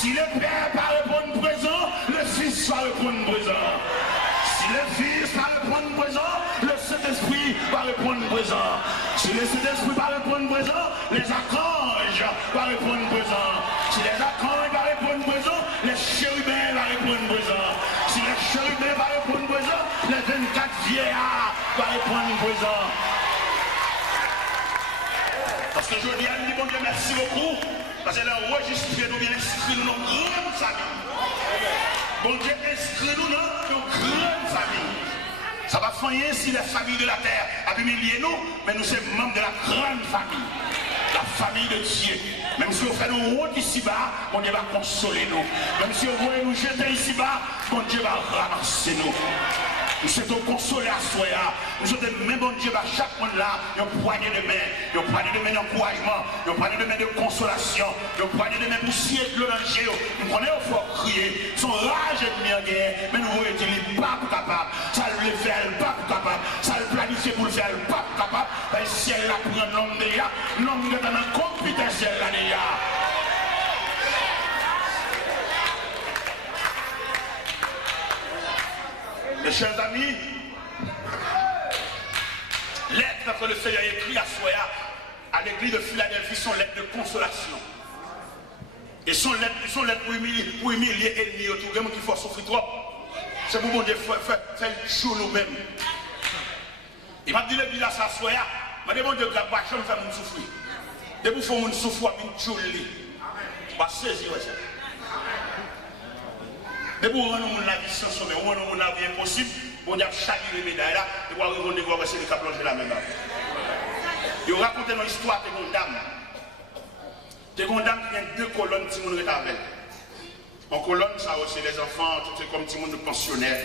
Si le Père va répondre présent, le Fils va répondre présent. Si le Fils va répondre présent, le Saint-Esprit va répondre présent. Si le Saint-Esprit va répondre présent, les archanges vont répondre présent. Si les archanges vont répondre présent, les chérubins vont répondre présent. Si les chérubins vont répondre présent, les 24 vieillards vont répondre présent. Parce que je dis à lui, bon Dieu, merci beaucoup. Parce qu'elle a enregistré nous, bien inscrit nous dans une grande famille. Bon Dieu, inscrit-nous dans une grande famille. Ça va faire si les familles de la terre a humilié nous, mais nous sommes membres de la grande famille. La famille de Dieu. Même si on fait nous honte ici-bas, bon Dieu va consoler nous. Même si on veut nous jeter ici-bas, bon Dieu va ramasser nous. Nous sommes consolés à soi. Nous sommes même bon Dieu, chaque monde là, il y a une poignée de main d'encouragement, il y a une poignée de main de consolation, il y a une poignée de main pour scier le danger. Nous connaissons il faut crier, son rage est bien guerre, mais nous voyons qu'il n'est pas capable. Ça le fait, il n'est pas capable. Ça le planifie pour le faire, il n'est pas capable. Le ciel là prend l'homme déjà, l'homme est dans la compétence ciel là déjà. Mes chers amis, lettre que le Seigneur écrit à Soya, à l'église de Philadelphie, sont lettres de consolation. Et sont lettres pour humilier l'ennemi autour de nous qui faut souffrir trop. C'est pour bon Dieu faire le jour nous-mêmes. Il m'a dit l'église à sa Soya, il m'a dit bon Dieu, la pas jamais faire nous souffrir. Dès que vous faites souffrir, vous allez nous on va saisir ça. Mais pour rendre la vie sans sommet, on rend la vie impossible, on a chaque médaille là, et on va revenir voir si les cas plonger la même. Ils ont raconté une histoire de une dame. De une dame qui a deux colonnes, si on est avec. En colonne, ça aussi, les enfants, tout est comme petit monde de pensionnaire.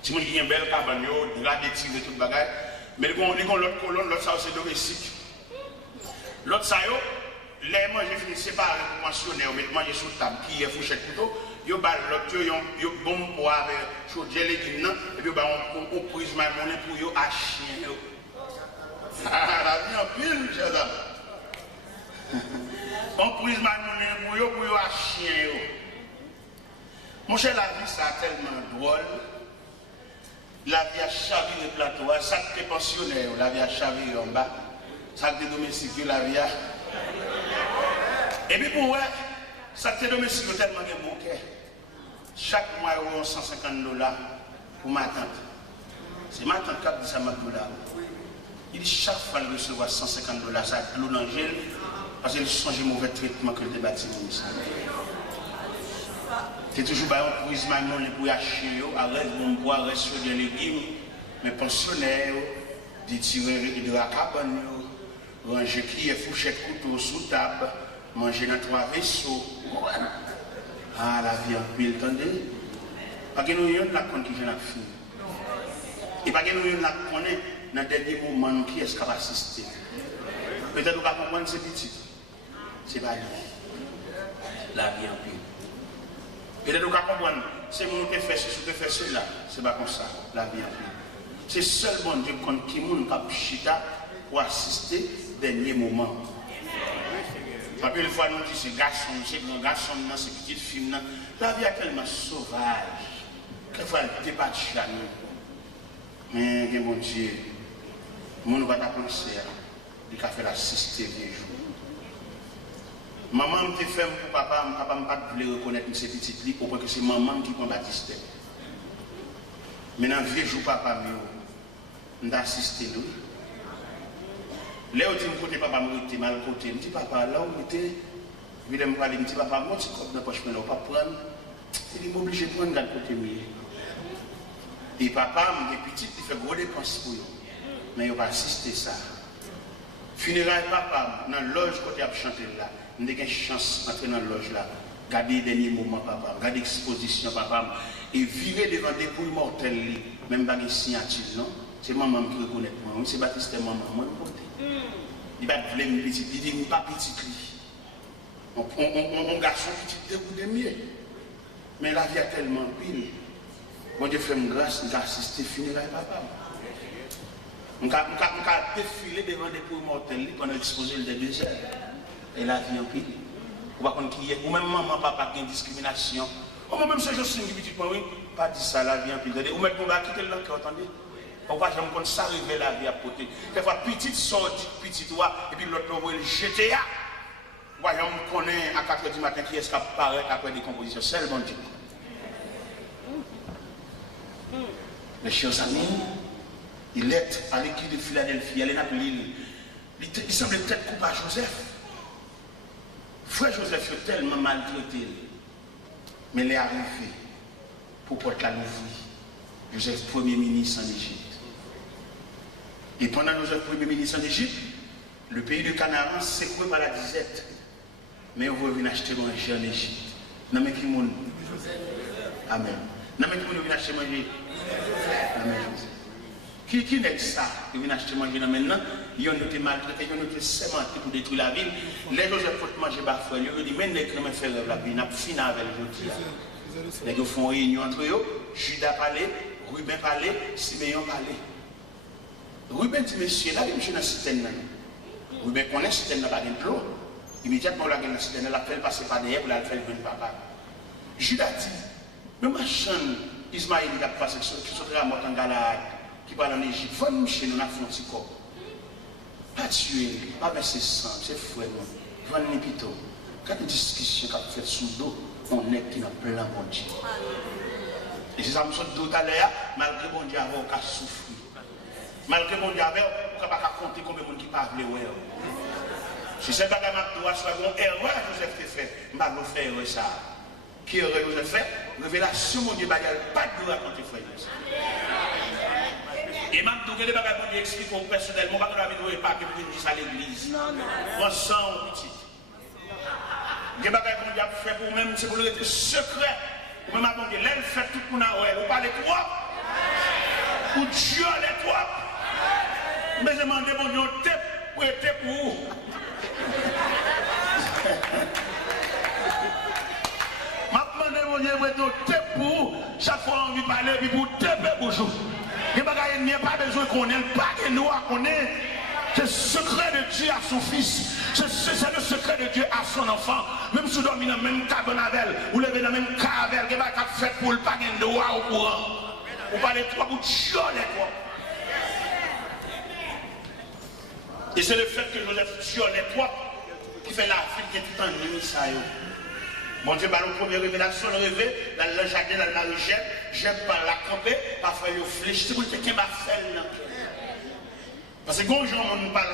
Petit monde qui a une belle cabane, des gars des tigres et tout le bagage. Mais ils ont l'autre colonne, l'autre ça aussi domestique. L'autre ça, les manger finissent séparés pour pensionnaire, mais manger sous table, qui est fourchette couteau. Yo bal l'autre yo bon pour avec chaudière légumes et puis on prise ma monnaie pour yo à chien yo. Ah la vie en pile chers amis. On prise ma monnaie pour yo à chien yo. Mon cher la vie ça tellement drôle. La vie a chaviré le plateau, ça qui est pensionnaire, la vie a chaviré en bas. Ça qui est domestique, la vie a. Et puis pour moi, ça qui est domestique tellement de bon cœur. Chaque mois, il y a $150 pour ma tante. C'est ma tante qui a dit ça, ma $. Il dit chaque fois qu'il reçoit $150, ça a de l'eau dans le gel, parce qu'il change le mauvais traitement que le débattit. C'est toujours un prise maintenant pour acheter, arrête de boire, reste sur des légumes, mais pensionnaires, des tireurs de la cabane, ranger qui est fourchette couteau sous table, manger dans 3 vaisseaux. Ah, la vie en pile, attendez. Parce que nous avons la compte qui vient à finir. Et parce que nous avons la connaît dans le dernier moment qui est-ce qui va assister. Peut-être que nous allons comprendre c'est petit. C'est pas lui. La vie en pile. Peut-être que nous allons comprendre c'est mon qui fait ceci, qui fait cela. C'est pas comme ça. La vie en pile. C'est seul bon Dieu qui a chita pour assister au dernier moment. Parce que une fois nous disons c'est garçon, c'est grand garçon, c'est petite fille. La vie est tellement sauvage. Quelquefois elle débat à nous. Mais mon Dieu, mon ne va pas penser il a fait l'assister des jours. Maman me fait pour papa ne pas voulait reconnaître ces petites filles pour que c'est maman qui prend Baptiste. Maintenant, vieux jour papa, nous assisté nous. Là où tu me côté papa me mal côté, me dit papa là où était, il me parler, me dit papa moi tu comptes dans poche mais là pas prendre. Il est obligé de prendre dans côté mieux. Et papa me dit petit, il fait gros dépenses pour eux. Mais il va assister ça. Funérailles papa dans loge côté à chanter là, on a une chance d'entrer dans la loge là. Garder les derniers moments papa, garder l'exposition papa et virer devant des couilles mortelles, même pas de signature non. C'est maman qui reconnaît moi, c'est Baptiste maman moi côté. Il va te blâmer petit, il dit pas petit lui. On garçon petit dégoût de mieux. Mais la vie a tellement pile. Bon Dieu fait une grâce, il a assisté funérailles papa. On a défilé devant des couilles mortelles pendant l'exposition des 2 heures. Et la vie en pile. Ou pas qui est, ou même maman, papa, qui a une discrimination. Ou même ce jour, c'est une petite point, oui, pas dit ça, la vie en pile. Ou même on va quitter le cœur, attendez. On va jamais comme ça arriver la vie à côté. Des fois, petite sortie, petite voix, et puis l'autre va le jeter. Voyons, on connaît à 4h du matin qui est-ce qui apparaît après des compositions. C'est le bon Dieu. Mes chers amis, il est à l'église de Philadelphie, elle est dans l'île. Il semble peut-être coupable à Joseph. Frère Joseph est tellement maltraité. Mais il est arrivé pour porter la nouvelle. Joseph, premier ministre en Égypte. Et pendant Joseph, premier ministre en Égypte, le pays de Canaan s'est secoué par la disette. Mais on va venir acheter manger en Égypte. Non mais qui monde? Amen. Non mais qui monde vient acheter manger? Amen. Qui n'est ça? Il vient acheter manger maintenant. Ils ont été maltraités, ils ont été sémentés pour détruire la ville. Les Joseph pour manger parfois. Ils ont dit, mais les chrétiens font rêve la vie. Ils ont fini avec les gens. Ils font réunion entre eux. Judas parlait, Ruben parlait, Siméon parlait. Ruben dit, monsieur, là, monsieur dans la citerne. Ruben connaît la citerne, n'a pas de l'eau. Immédiatement, la gueule de la citerne, elle a fait passer par derrière pour la faire le papa. Judas dit, mais ma chaîne, Ismaël, il a passé, qui sont à mort en Galade, qui parle en Égypte, il faut nous chez nous, on a fait un petit corps. Pas tuer, pas verser sang, c'est frère, il faut nous plutôt. Quand une discussion qui a fait sous dos, on est qui n'a plein bon Dieu. Et c'est ça, je me suis dit tout à l'heure, malgré bon Dieu, on a souffert. Malgré mon Dieu, on ne peut pas compter combien de gens qui parlent. Si c'est pas que je dois faire une erreur, Joseph fait, je ne vais pas faire ça. Qui erreur Joseph fait? Révélation, mon Dieu, pas de raconter frère. Et même tout les bagages pour expliquer personnellement, pas que la vidéo n'est pas que vous dites à l'église. On sent petit. Les bagages qu'on a fait pour même, c'est pour le rester secret. Ou même avant de l'aile fait tout pour nous, vous parlez trop. Ou Dieu les trop. Mais je demande mon Dieu, pour être pour vous. Je demande mon Dieu, pour vous. Chaque fois on lui parle, puis pour taper bonjour. Il n'y a pas besoin qu'on ait pas de nous à connaître. C'est le secret de Dieu à son fils. C'est le secret de Dieu à son enfant. Même si vous dormez dans la même cabane, vous levez dans la même cabane, vous n'avez pas fait pour le pas de nous au courant. Vous parlez trois pour Dieu les trois. Et c'est le fait que Joseph tue les trois qui fait la fille qui est tout en nuit. Mon Dieu, par la première révélation, le rêve, dans le jardin, dans le marie-jette, j'aime pas la camper, parfois il fléchit, c'est pour le qui m'a fait là. Parce que quand on nous parle,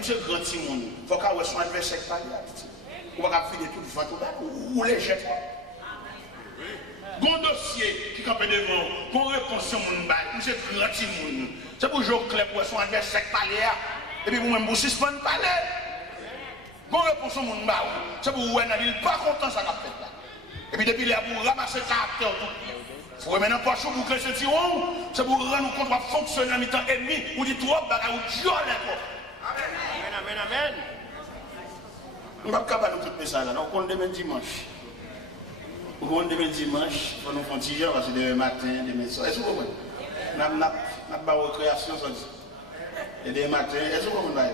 c'est grand monde, il faut qu'on soit adversaire par là. On va faire tout le vent, ou les jette. Bon dossier qui campe devant, qu'on réponse sur mon bail, c'est grand monde. C'est pour jouer clair pour son adversaire par là. Et puis vous-même, vous suspendez parler. Bon réponse au monde, c'est pour vous, il n'est pas content ça qu'a fait là. Et puis depuis là, vous ramassez le caractère. Il faut remettre un poche pour que ce tiron, c'est pour rendre compte de fonctionner en mi-temps ennemi, ou dit trop, ou Dieu d'accord. Amen, amen, amen. On ne va pas capable de tout ça là, on compte demain dimanche. On compte demain dimanche, on nous fait un petit jour, parce que demain matin, demain soir. Est-ce que vous comprenez? On n'a pas de récréation, ça dit. Et demain matin, est-ce que vous comprenez?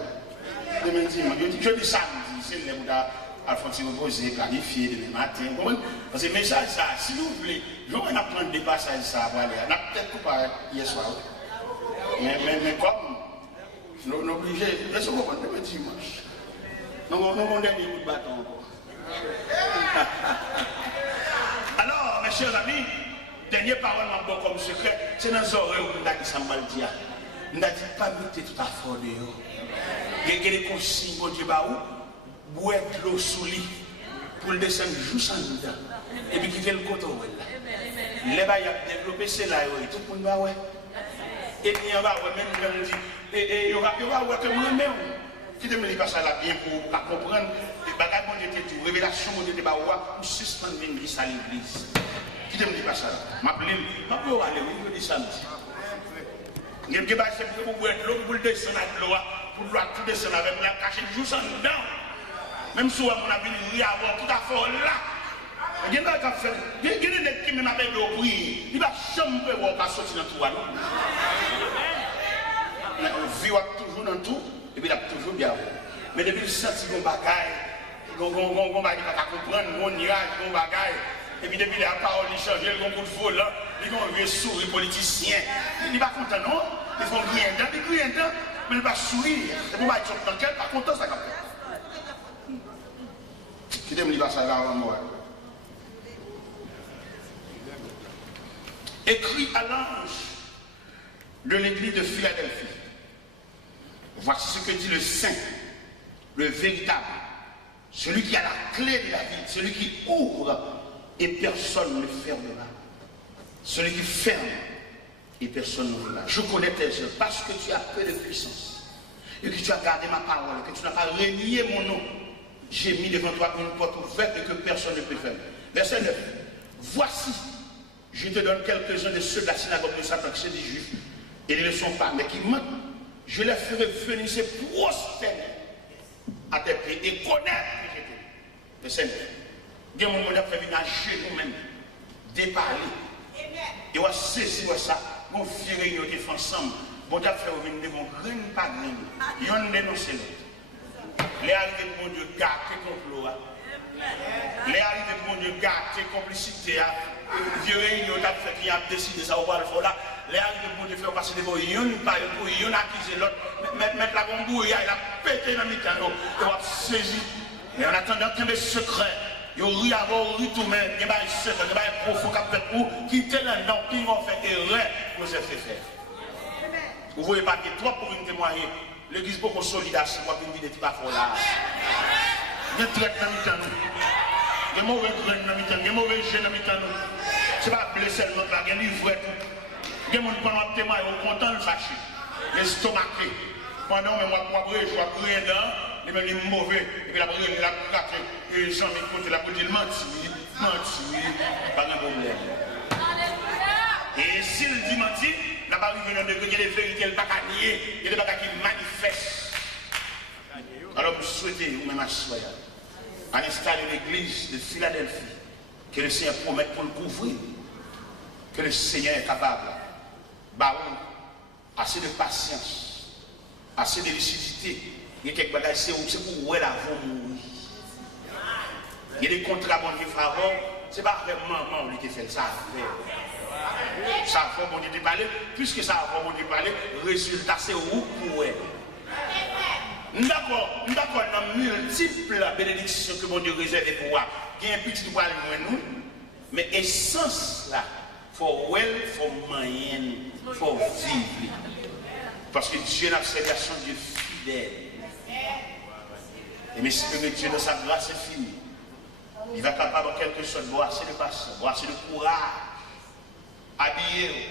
Demain dimanche, je dis samedi, c'est le Bouddha, Alphonse reposer, planifier demain matin. Parce que message ça, si vous voulez, je vais apprendre des passages ça, voilà. On a peut-être pas hier soir. Mais comme, nous obligés, est-ce que vous comprenez demain dimanche? Nous avons des coups de bâton encore. Alors, mes chers amis, dernière parole bon comme secret, c'est dans les oreilles où nous avons dit ça mal dit. Nous avons dit pas mettre tout à fond dehors. Il y a des consignes, mon Dieu, boire de l'eau sous lit pour le descendre juste en dedans. Et puis quitter le coton. Les bails ont développé c'est là, tout le monde va ouais. Et puis on va même quand on dit, et il y aura que moi-même. Qui te me dit pas ça là bien pour comprendre les bagages mon Dieu te dit, révélation mon Dieu te va pour suspendre l'église à l'église. Qui te me dit pas ça là? M'appeler, aller, oui, je dis samedi. Il y a des bagages pour boire de l'eau, pour le descendre à l'eau, pour tout descendre avec la cacher juste en dedans. Même si on a vu avoir tout à fait là. Il y a des gens qui même avec l'eau prier. Il va jamais voir sortir dans tout. On vit toujours dans tout. Et puis il a toujours bien. Mais depuis le senti qu'on bagaille, on va comprendre, on mirage, on bagaille. Et puis depuis la parole, il change, le coup de foule, il y a un vieux sourire politicien. Il n'est pas content, non? Ils font rien dedans, ils crient dedans, mais il va sourire. C'est pour moi qu'ils sont dans quel, pas content, ça capte. Qui t'aime, il va ça avant moi. Écrit à l'ange de l'église de Philadelphie. Voici ce que dit le saint, le véritable, celui qui a la clé de la vie, celui qui ouvre et personne ne fermera. Celui qui ferme et personne ne l'ouvrira. Je connais tes œuvres parce que tu as peu de puissance et que tu as gardé ma parole, que tu n'as pas renié mon nom. J'ai mis devant toi une porte ouverte et que personne ne peut fermer. Verset 9. Voici, je te donne quelques-uns de ceux de la synagogue de Satan, qui sont des juifs, et ils ne le sont pas, mais qui mentent. Je les ferai venir se prosterner à tes pieds et connaître que j'étais. Verset 9. Il y a un moment où on a fait venir à genoux même, déparler. Et on a saisi ça, on a fait réunion ensemble. On a fait venir devant graine par graine. Et on a dénoncé l'autre. Les arrivées de mon Dieu gâter complot. Les arrivées de mon Dieu gâter complicité. Vieux réunion on a fait qui a décidé ça au bas de fond là. Les arrivées de mon Dieu faire passer devant yon par pour yon accuser l'autre. Mettre la gombouille, il a pété dans le mitano. Et on a saisi. Et en attendant qu'il y ait des secrets. Il y a un tout même, il y a un secret, il y a un profond qui a fait pour quitter l'endroit qui ont fait erreur pour se faire faire. Vous voyez pas que toi pour une témoigner, l'église beaucoup solidarité, moi une vie de pas fort là. Il y a traite dans le temps, il y a mauvais grain dans le temps, il y a mauvais jeu dans le temps. C'est pas blesser l'autre là, il y a livre tout. Il y a des gens qui ont témoigné, ils sont contents de fâcher, l'estomaqué. Pendant que moi, je suis brûlé dedans, il est mauvais, et puis la brûlé, il a craqué, et il s'en met côté, la brûlé, il mentit, pas de problème. Et s'il dit mentir, il n'a pas arrivé dans le degré, il y a des vérités, il n'y a pas qu'à nier, il y a des bagages qui manifestent. Alors, vous souhaitez, vous-même, à l'instar de l'église de Philadelphie, que le Seigneur promette pour le couvrir, que le Seigneur est capable, assez de patience. Assez de lucidité, il y a quelques bagages, c'est pour où elle a mourir. Il y a des contrats bon Dieu favor, c'est pas vraiment maman qui fait ça. Ça va bon Dieu parler, puisque ça va bon Dieu parler, résultat c'est où pour elle. D'accord, dans multiples bénédictions que bon Dieu réserve pour moi. Il y a un petit poil moins nous, mais essence là, for well, for moyen, for vivre. Parce que Dieu n'a fait son Dieu fidèle. Et mais que Dieu dans sa grâce est fini. Il va capable en quelque sorte boire assez de patience, boire assez de courage, habiller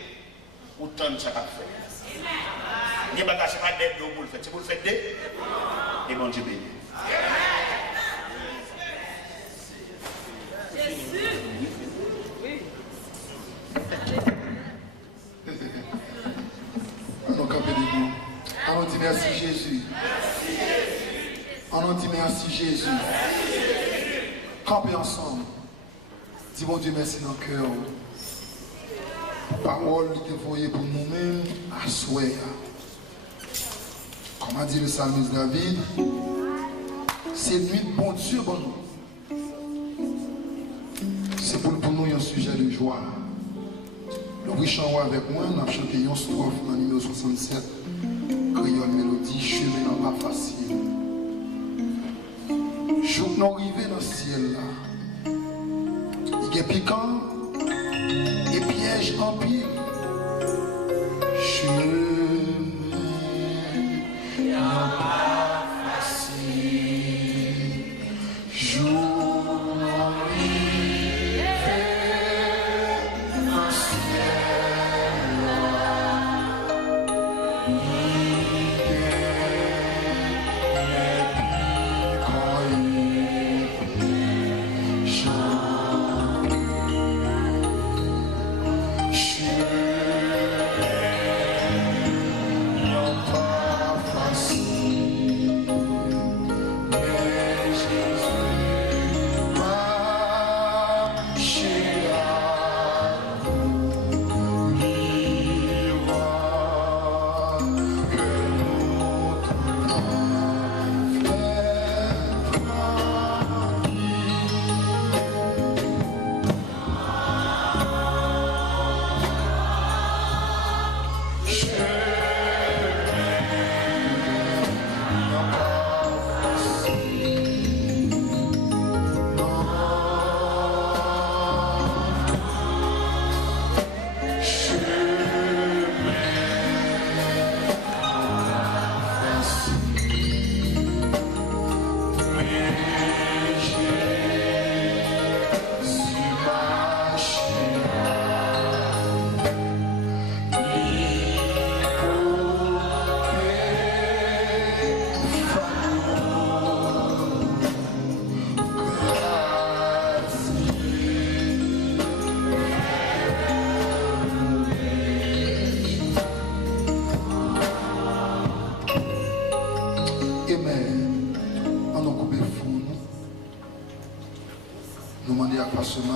autant de ça qu'a fait. Il n'y a pas d'aide pour le faire, c'est pour le faire d'aide. Et bon Dieu béni. On dit merci Jésus. On dit merci Jésus. Campez ensemble. Dis bon Dieu merci dans le cœur. Parole qui est envoyée pour nous-mêmes à souhait. Comme a dit le psalmiste David, c'est nuit de bon Dieu pour nous. C'est pour nous un sujet de joie. Le riche en avec moi, on a chanté une strophe dans le numéro 67. Créole mélodie, chemin n'a pas facile. Jour nous arrivons dans le ciel là. Il est piquant et piège en pile. Chemin n'a pas facile. Jour nous arrivons dans le ciel là.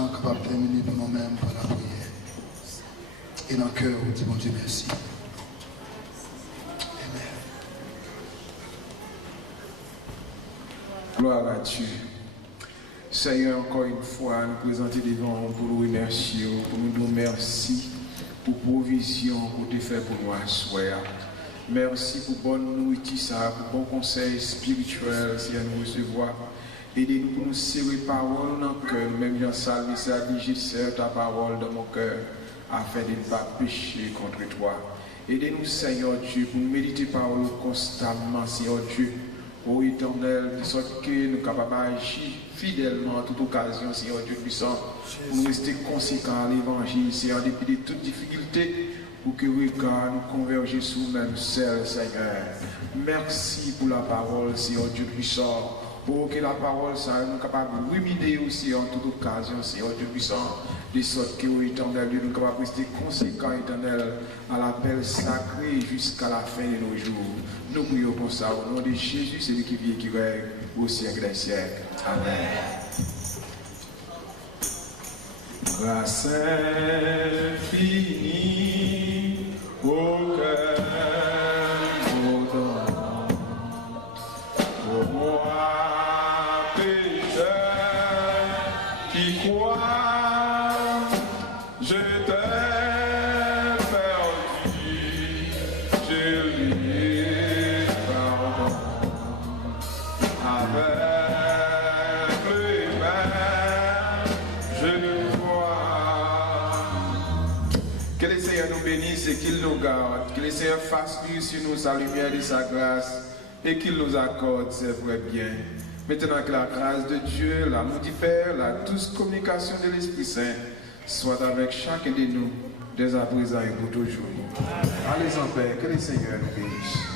capable de terminer pour nous-mêmes par la prière. Et dans le cœur, on dit, mon Dieu, merci. Amen. Gloire à Dieu. Seigneur, encore une fois, nous présenter devant vous pour nous remercier, pour nous dire merci pour la provision que tu fais pour nous à soir. Merci pour bonne nourriture, pour bon conseil spirituel, si nous recevoir. Aidez-nous pour nous serrer parole dans le cœur, même Jean Salvi, ça dit, j'ai serré ta parole dans mon cœur, afin de ne pas pécher contre toi. Aidez-nous, Seigneur Dieu, pour nous méditer parole constamment, Seigneur Dieu. Ô Éternel, de sorte que nous sommes capables d'agir fidèlement en toute occasion, Seigneur Dieu puissant, pour nous rester conséquents à l'évangile, Seigneur, depuis de toutes difficultés, pour que regard nous converger sur nous-mêmes seuls, Seigneur. Merci pour la parole, Seigneur Dieu puissant, pour que la parole soit nous capables de ruminer aussi en toute occasion, Seigneur Dieu puissant, de sorte que, ô Éternel Dieu, nous sommes capables de rester conséquents, Éternel, à l'appel sacré jusqu'à la fin de nos jours. Nous prions pour ça au nom de Jésus, celui qui vit et qui règne au siècle des siècles. Amen. Grâce infinie au cœur ardent, pour moi pécheur qui croit, je t'ai perdu, je lui pardon. Avec les mains, je vois. Que le Seigneur nous bénisse et qu'il nous garde. Que le Seigneur fasse luire sur nous sa lumière et sa grâce et qu'il nous accorde ses vrais biens. Maintenant que la grâce de Dieu, l'amour du Père, la douce communication de l'Esprit Saint soit avec chacun de nous, dès à présent et pour toujours. Allez en paix, que le Seigneur nous bénisse.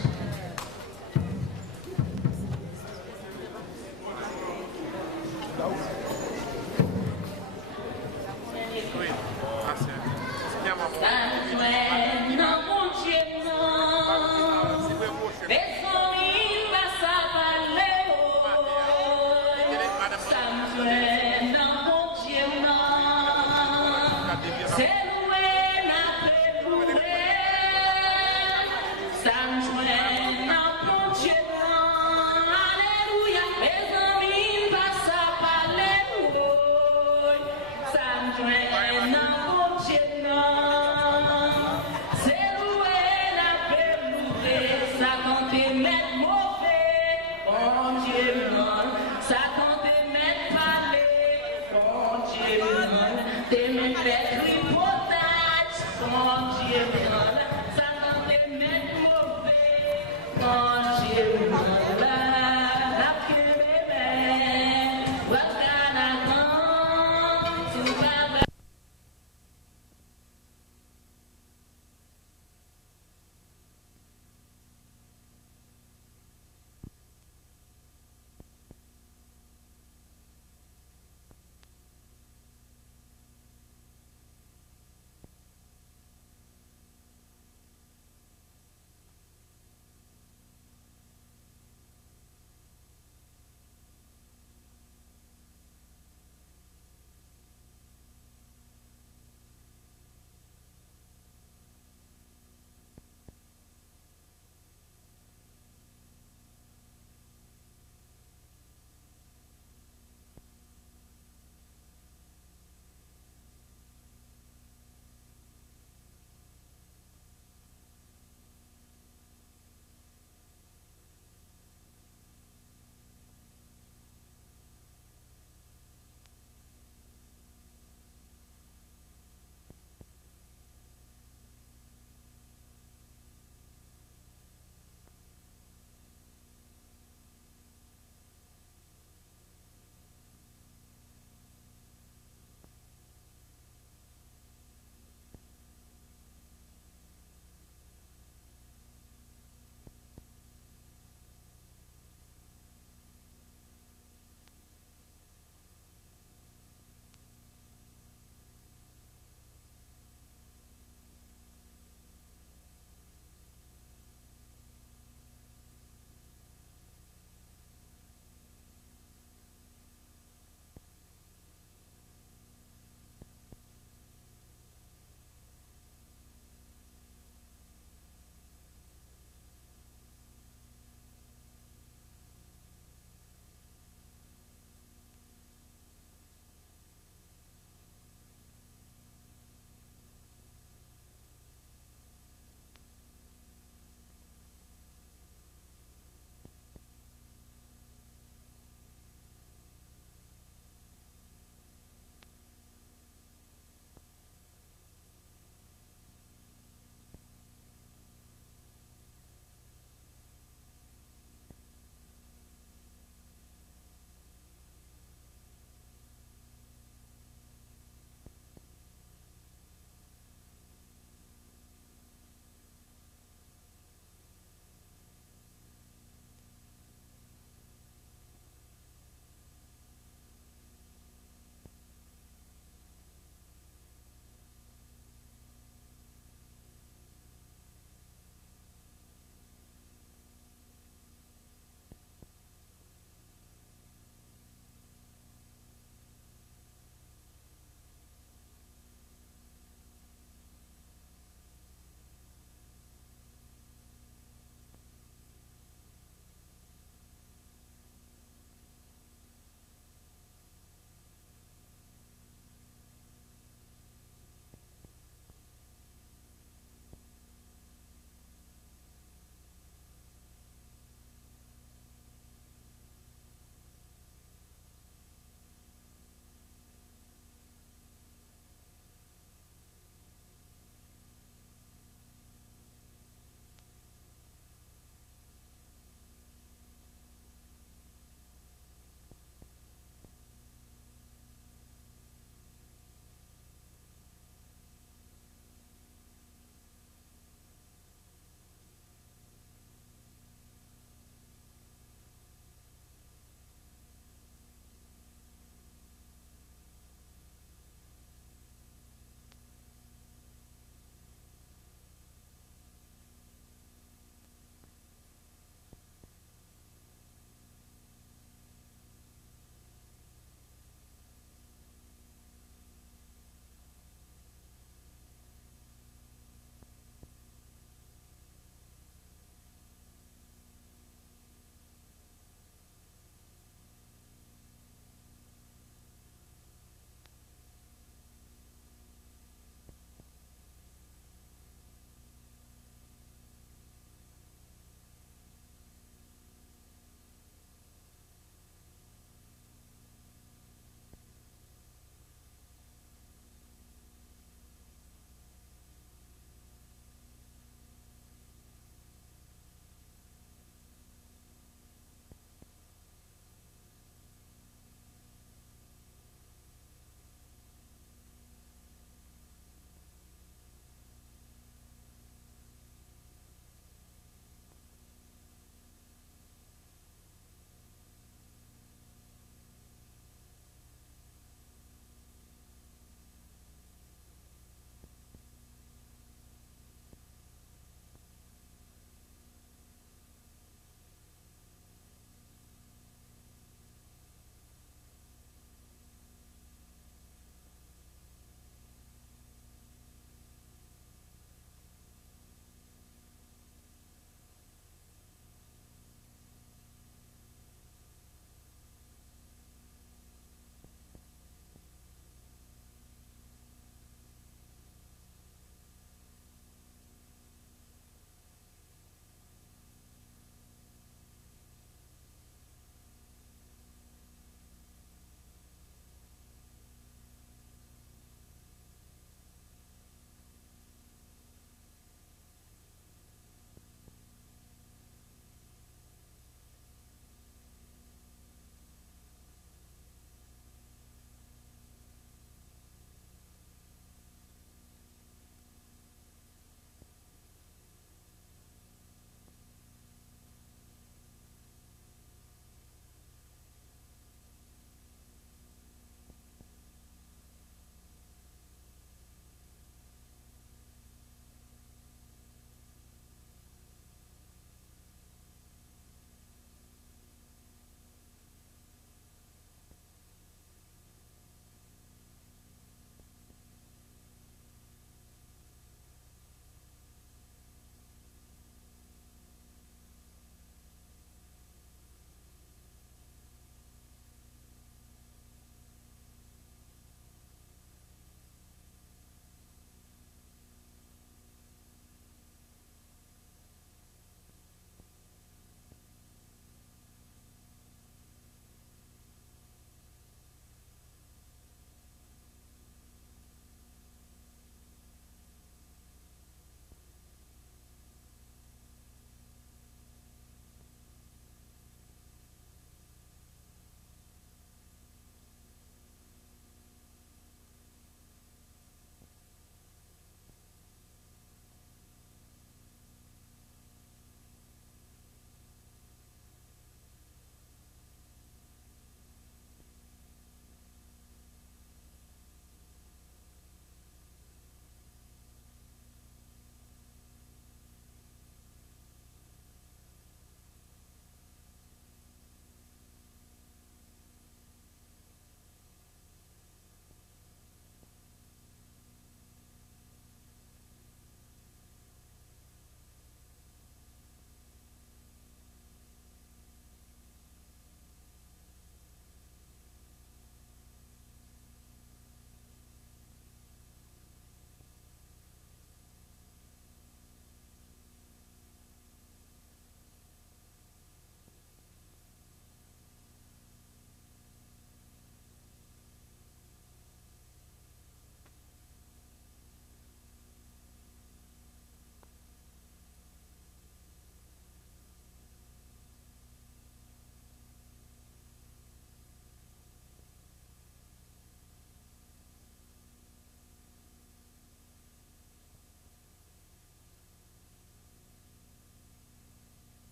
They make that reportage,